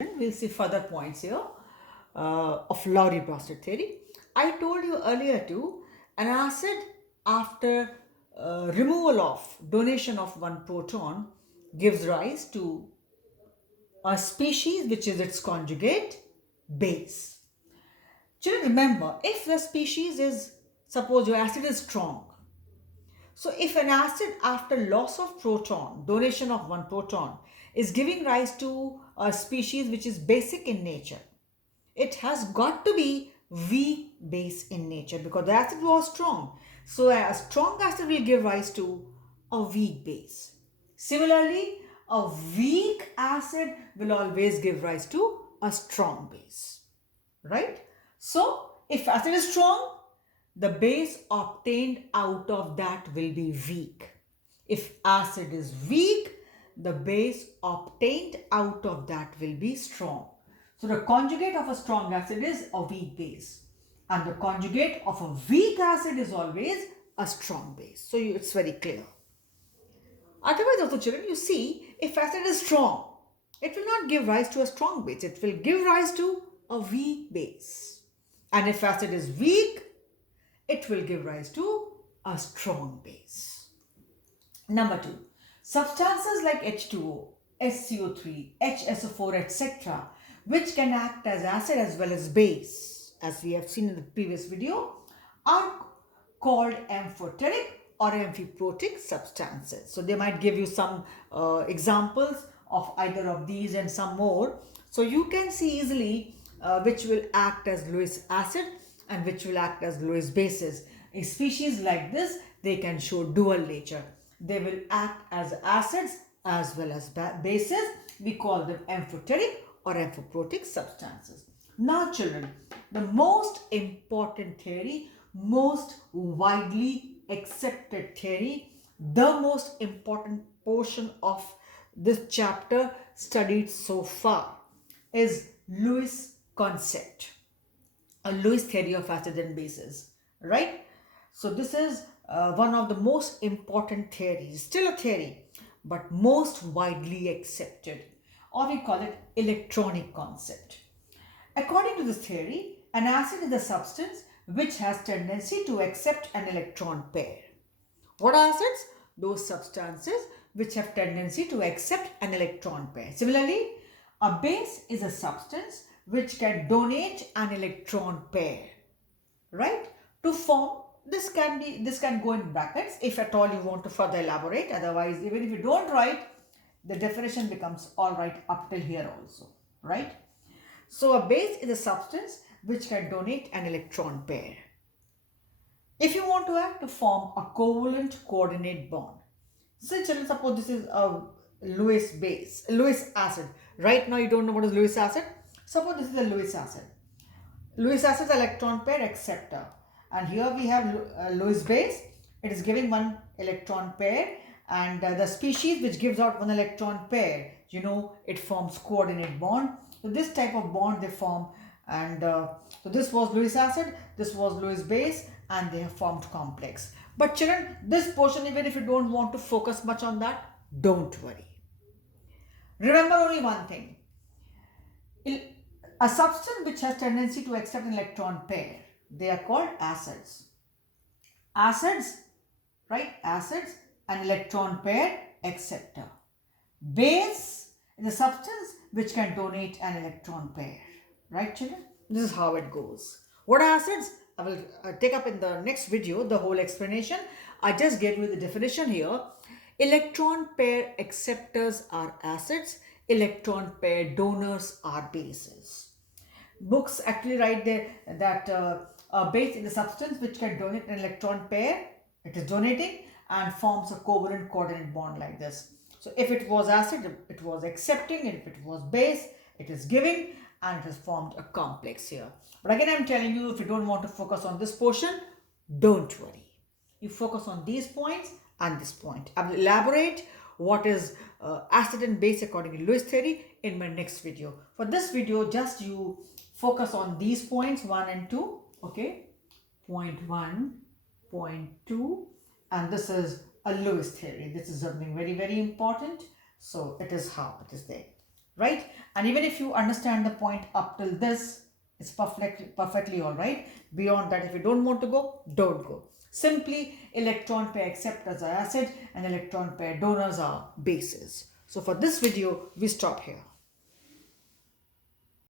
We'll see further points here of Lowry-Bronsted theory. I told you earlier too, an acid after removal of donation of one proton gives rise to a species which is its conjugate base. Children, remember, if the species is, suppose your acid is strong. So if an acid after loss of proton, donation of one proton, is giving rise to a species which is basic in nature, it has got to be weak base in nature because the acid was strong. So a strong acid will give rise to a weak base. Similarly, a weak acid will always give rise to a strong base. Right? So if acid is strong, the base obtained out of that will be weak. If acid is weak, the base obtained out of that will be strong. So the conjugate of a strong acid is a weak base, and the conjugate of a weak acid is always a strong base. So it's very clear. Otherwise, also children, you see, if acid is strong, it will not give rise to a strong base. It will give rise to a weak base. And if acid is weak, it will give rise to a strong base. Number two, substances like H2O, HCO3, HSO4, etc., which can act as acid as well as base, as we have seen in the previous video, are called amphoteric or amphiprotic substances. So they might give you some examples of either of these and some more. So you can see easily which will act as Lewis acid and which will act as Lewis bases. In species like this, they can show dual nature. They will act as acids as well as bases. We call them amphoteric or amphiprotic substances. Now children, the most important theory, most widely accepted theory, the most important portion of this chapter studied so far is Lewis concept, a Lewis theory of acids and bases, right? So this is one of the most important theories, still a theory, but most widely accepted, or we call it electronic concept. According to this theory, an acid is a substance which has tendency to accept an electron pair. What are acids? Those substances which have tendency to accept an electron pair. Similarly, a base is a substance which can donate an electron pair, right? To form, this can go in brackets if at all you want to further elaborate. Otherwise, even if you don't write, the definition becomes all right up till here also, right? So a base is a substance which can donate an electron pair. If you want to act to form a covalent coordinate bond, say children, suppose this is a Lewis base, Lewis acid. Right now you don't know what is Lewis acid. Suppose this is a Lewis acid. Lewis acid electron pair acceptor, and here we have Lewis base. It is giving one electron pair, and the species which gives out one electron pair, you know, it forms coordinate bond. So this type of bond they form, and so this was Lewis acid, this was Lewis base, and they have formed complex. But children, this portion, even if you don't want to focus much on that, don't worry. Remember only one thing. A substance which has tendency to accept an electron pair, they are called acids. Acids, right? Acids, an electron pair acceptor. Base is a substance which can donate an electron pair, right children? This is how it goes. What are acids? I will take up in the next video the whole explanation. I just gave you the definition here. Electron pair acceptors are acids. Electron pair donors are bases. Books actually write there that a base is a substance which can donate an electron pair. It is donating and forms a covalent coordinate bond like this. So if it was acid, it was accepting, and if it was base, it is giving, and it has formed a complex here. But again, I'm telling you, if you don't want to focus on this portion, don't worry. You focus on these points and this point. I will elaborate what is acid and base according to Lewis theory in my next video. For this video, just you focus on these points 1 and 2. Okay, point 1, point 2, and this is a Lewis theory. This is something very, very important. So it is how it is there. right? And even if you understand the point up till this, it's perfectly all right. Beyond that, if you don't want to go, don't go. Simply electron pair acceptors are acid and electron pair donors are bases. So for this video, we stop here.